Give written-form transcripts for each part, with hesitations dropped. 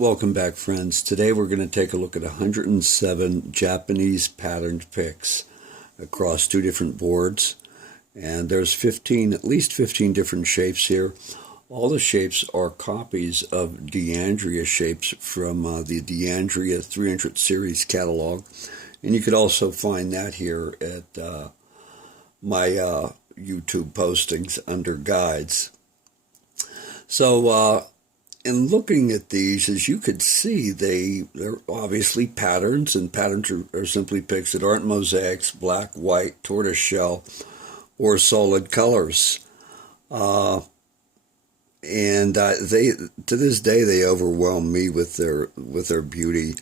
Welcome back, friends. Today we're going to take a look at 107 Japanese patterned picks across two different boards. And there's at least 15 different shapes here. All the shapes are copies of DeAndrea shapes from the DeAndrea 300 series catalog. And you could also find that here at my YouTube postings under guides. So, in looking at these, as you could see, they're obviously patterns, and patterns are simply picks that aren't mosaics, black, white, tortoiseshell, or solid colors. And they, to this day, they overwhelm me with their beauty.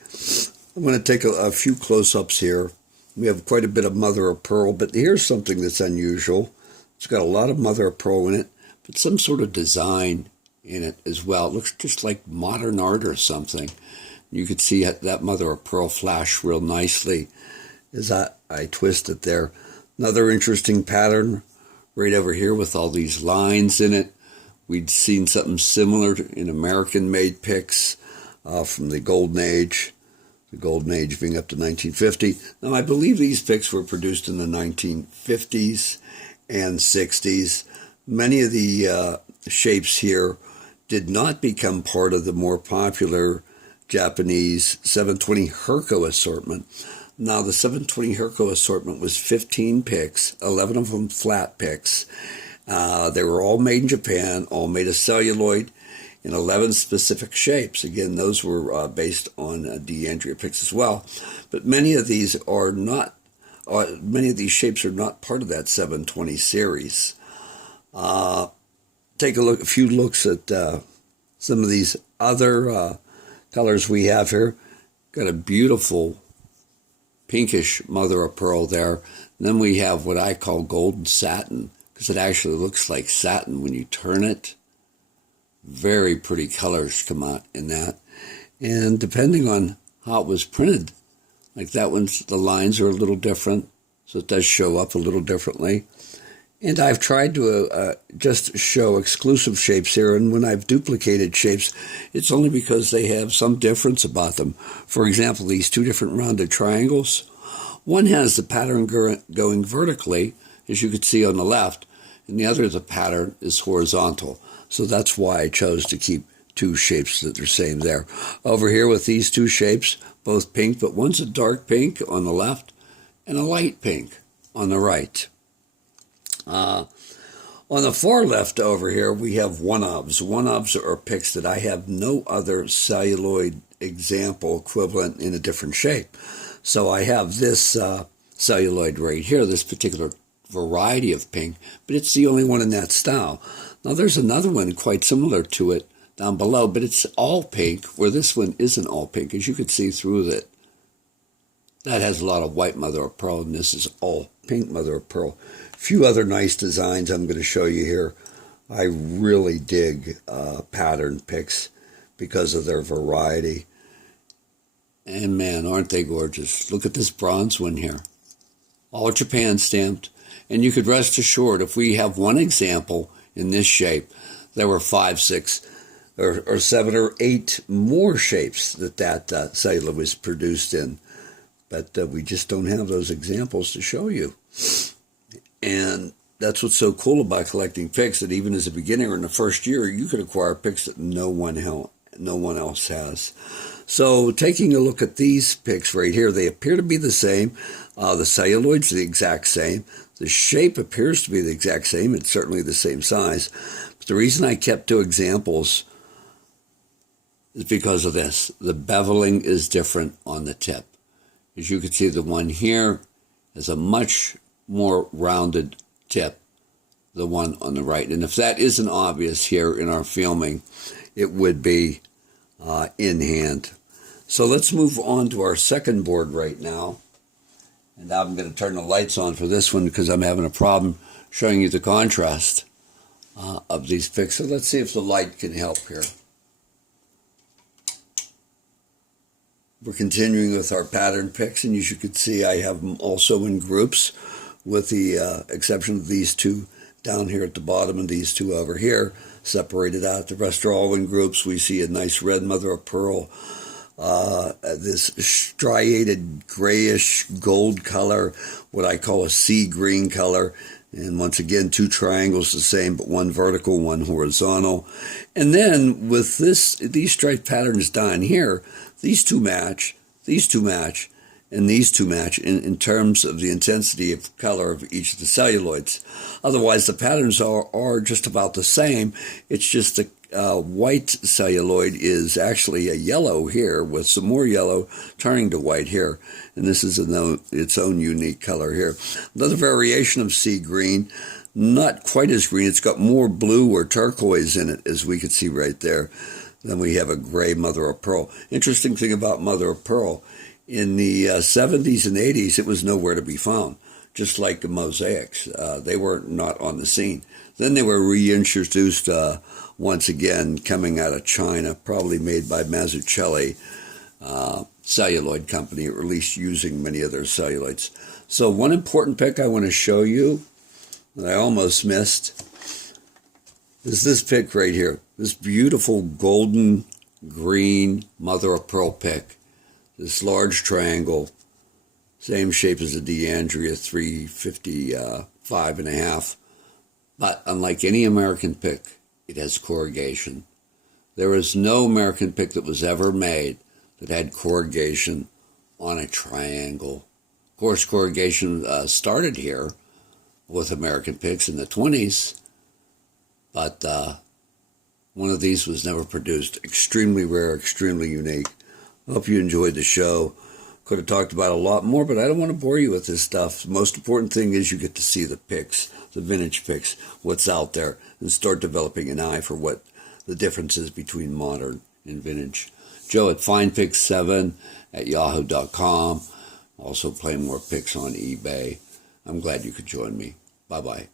I'm going to take a few close-ups here. We have quite a bit of mother of pearl, but here's something that's unusual. It's got a lot of mother of pearl in it, but some sort of design in it as well. It looks just like modern art or something. You could see that mother of pearl flash real nicely as I twist it there. Another interesting pattern right over here with all these lines in it. We'd seen something similar in American-made picks from the Golden Age. The Golden Age being up to 1950. Now, I believe these picks were produced in the 1950s and 60s. Many of the shapes here did not become part of the more popular Japanese 720 Herco assortment. Now, the 720 Herco assortment was 15 picks, 11 of them flat picks. They were all made in Japan, all made of celluloid in 11 specific shapes. Again, those were based on DeAndrea picks as well. But many of these shapes are not part of that 720 series. Take a few looks at some of these other colors we have here. Got a beautiful pinkish mother of pearl there. And then we have what I call golden satin, because it actually looks like satin when you turn it. Very pretty colors come out in that. And depending on how it was printed, like that one's, the lines are a little different, so it does show up a little differently. And I've tried to just show exclusive shapes here, and when I've duplicated shapes, it's only because they have some difference about them. For example, these two different rounded triangles. One has the pattern going vertically, as you can see on the left, and the other, the pattern is horizontal. So that's why I chose to keep two shapes that are same there. Over here with these two shapes, both pink, but one's a dark pink on the left and a light pink on the right. On the far left over here, we have one-ofs. One-ofs are picks that I have no other celluloid example equivalent in a different shape. So I have this celluloid right here, this particular variety of pink, but it's the only one in that style. Now there's another one quite similar to it down below, but it's all pink, where this one isn't all pink, as you can see through it. That has a lot of white mother of pearl, and this is all pink mother of pearl. A few other nice designs I'm going to show you here. I really dig pattern picks because of their variety. And man, aren't they gorgeous. Look at this bronze one here. All Japan stamped. And you could rest assured, if we have one example in this shape, there were 5, 6, or 7 or 8 more shapes that cellular was produced in. But we just don't have those examples to show you. And that's what's so cool about collecting picks, that even as a beginner in the first year, you could acquire picks that no one else has. So taking a look at these picks right here, they appear to be the same. The celluloid's the exact same. The shape appears to be the exact same. It's certainly the same size. But the reason I kept 2 examples is because of this. The beveling is different on the tip. As you can see, the one here has a much more rounded tip, the one on the right. And if that isn't obvious here in our filming, it would be in hand. So let's move on to our second board right now. And now I'm going to turn the lights on for this one because I'm having a problem showing you the contrast of these picks. So let's see if the light can help here. We're continuing with our pattern picks, and as you can see, I have them also in groups, with the exception of these two down here at the bottom, and these two over here separated out. The rest are all in groups. We see a nice red mother of pearl, this striated grayish gold color, what I call a sea green color. And once again, two triangles the same, but one vertical, one horizontal. And then with these striped patterns down here, these two match, and these two match in terms of the intensity of color of each of the celluloids. Otherwise, the patterns are just about the same. It's just the white celluloid is actually a yellow here with some more yellow turning to white here. And this is its own unique color here. Another variation of sea green, not quite as green. It's got more blue or turquoise in it, as we could see right there. Then we have a gray mother of pearl. Interesting thing about mother of pearl, in the 70s and 80s, it was nowhere to be found, just like the mosaics. They were not on the scene. Then they were reintroduced once again, coming out of China, probably made by Mazzucchelli Celluloid Company, or at least using many of their celluloids. So one important pick I want to show you that I almost missed is this pick right here. This beautiful golden green mother of pearl pick. This large triangle, same shape as a DeAndrea 355.5. But unlike any American pick, it has corrugation. There is no American pick that was ever made that had corrugation on a triangle. Of course, corrugation started here with American picks in the 20s, but one of these was never produced. Extremely rare, extremely unique. I hope you enjoyed the show. Could have talked about a lot more, but I don't want to bore you with this stuff. The most important thing is you get to see the picks, the vintage picks, what's out there, and start developing an eye for what the difference is between modern and vintage. Joe at FinePicks7@yahoo.com. Also play more picks on eBay. I'm glad you could join me. Bye-bye.